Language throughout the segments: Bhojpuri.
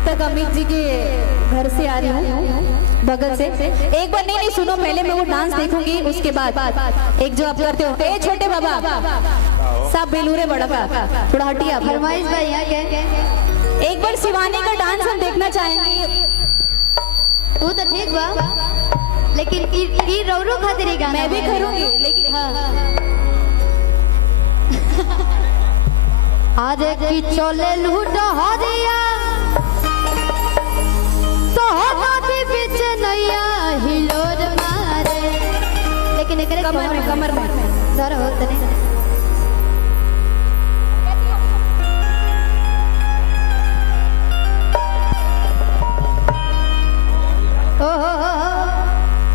जब तक अमित जी के घर से आ रही हूँ बगल से एक बार नहीं सुनो, पहले मैं वो डांस देखूंगी, उसके बाद एक जो आप करते हो ए छोटे बाबा सब बेलूरे बड़ा का थोड़ा हटिए आप। फरमाइश भाई यहाँ एक बार शिवानी का डांस हम देखना चाहेंगे। तू तो ठीक बा, लेकिन ई रौरो खातिर ही गाना मैं भी करूंगी, लेकिन आज की चले लूटा हरिया तो नदी बीच नैया हिलोर मारे, लेकिन एकरे कमर में सर होत नहीं।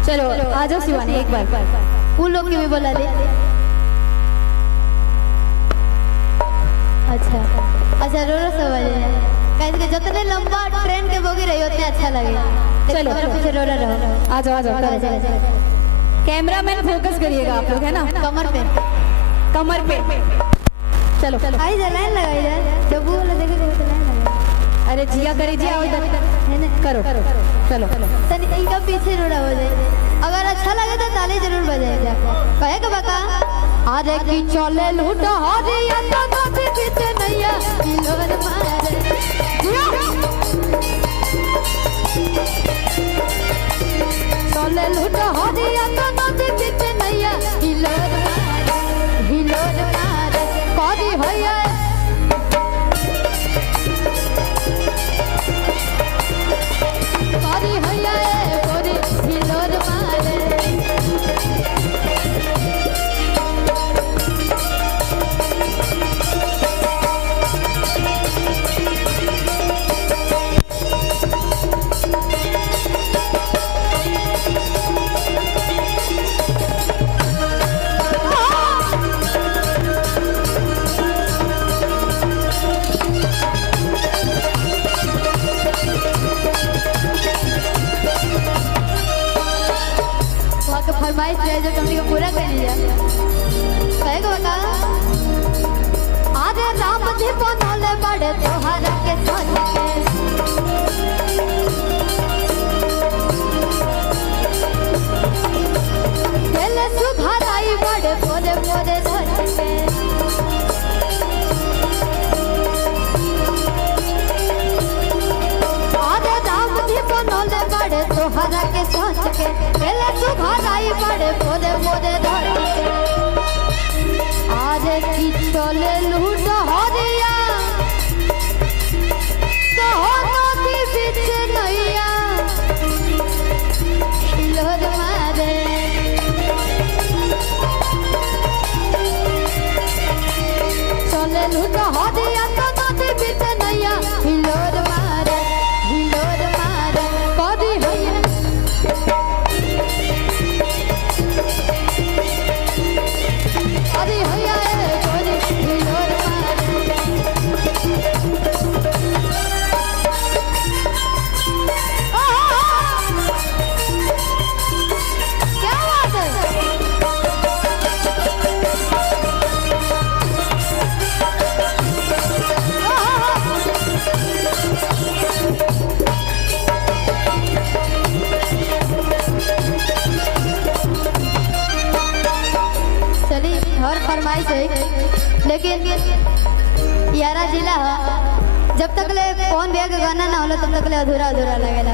चलो आ जाओ शिवानी एक बार उन लोग की भी बोला ले। अच्छा अच्छा रोरो समझ कैसे जितने लंबा ट्रेन के बोगी रही उतने अच्छा लगे। चलो पीछे रोरा रहो। आ जाओ कैमरामैन फोकस करिएगा आप लोग, है ना? कमर पे चलो आई जा लाइन लगाई जा, जब वो वाला देखे तो लाइन लगा। अरे जिया करे जिया इधर है ना, करो चलो तनी इनका पीछे रोड़ा हो जाए। अगर अच्छा लगे तो ताली जरूर बजाएगा। कहे का बका आज की चले लूटा हरिया तो नदी बीच नैया हिलोर मारे, चले लूटा हरिया तो नदी बीच नैया हिलोर मारे करी होया करी होया करी हिलोर मारे। फरमाइश है जो तुमने को पूरा कर लिया। कहे को बता आज राम जी बनले बड़े तोहरा के सोच के दिल सुघराई बड़े पोरे पोरे धर के आज राम जी बनले बड़े तोहरा के सोच के दिल सुघराई बड़े पोरे पोरे धर के आज की चले लूट हरिया तो नदी बीच नैया हिलोर मारे, चले लूट हरिया तो नदी बीच नैया हिलोर मारे करी होया करी होया करी हिलोर क्या बात है। चलिए और फरमाइश है, लेकिन यारा जिला जब तक ले कौन भी गाना ना होला तब तक ले अधूरा अधूरा लगेला।